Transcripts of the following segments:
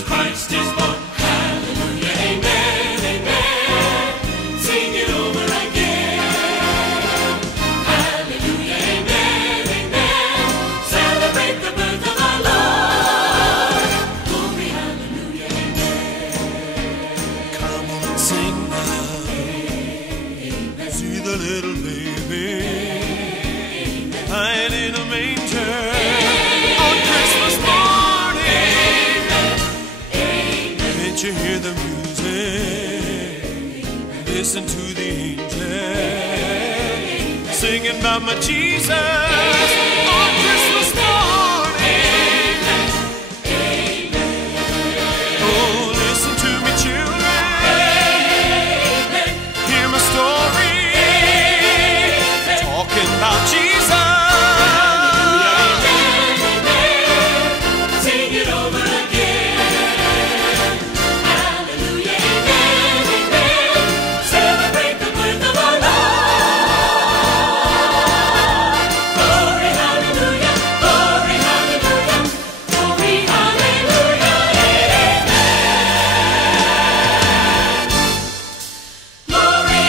Jesus Christ is born. Hallelujah, amen, amen. Sing it over again. Hallelujah, amen, amen. Celebrate the birth of our Lord. Glory, hallelujah, amen. Come on and sing now. See the little baby lying in a manger on Christmas morning. Can't you hear the music? Listen to the angels singing about my Jesus on Christmas morning. Oh, listen to me, children. Hear my story talking about Jesus. Sing it over again. Hallelujah, amen, amen. Celebrate the birth of our Lord. Glory, hallelujah, glory, hallelujah, glory, hallelujah, amen. Glory,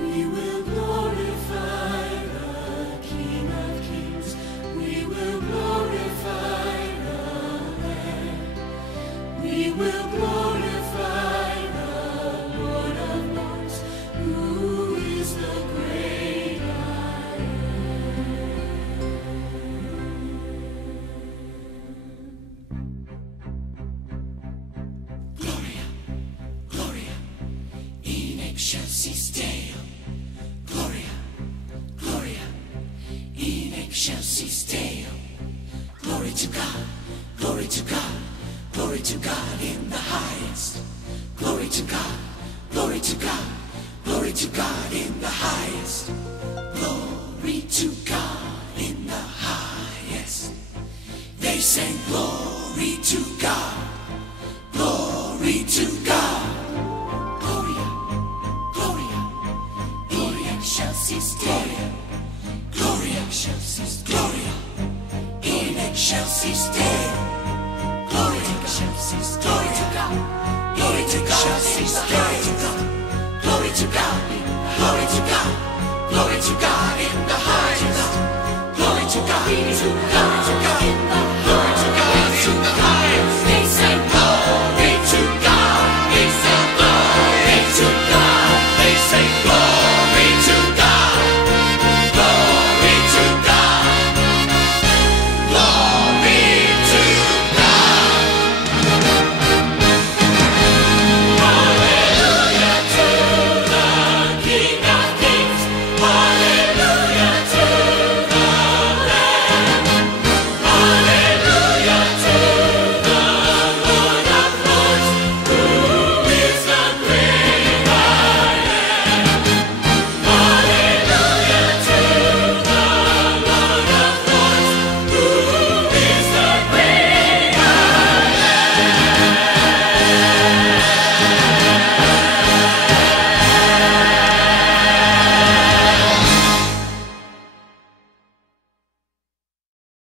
we will glorify the King of Kings. We will glorify the Lamb. We will glorify the Lord of Lords, who is the great I am. Gloria, Gloria, in excelsis Deo. Gloria, Gloria, in excelsis Deo. Glory to God, glory to God, glory to God in the highest. Glory to God, glory to God, glory to God in the highest. Glory to God in the highest. They sang glory to God, glory to God. Gloria, Gloria, Gloria excelsis Deo. Gloria excelsis Gloria, in excelsis Deo. Glory to excelsis, glory to God, glory to God, excelsis Deo.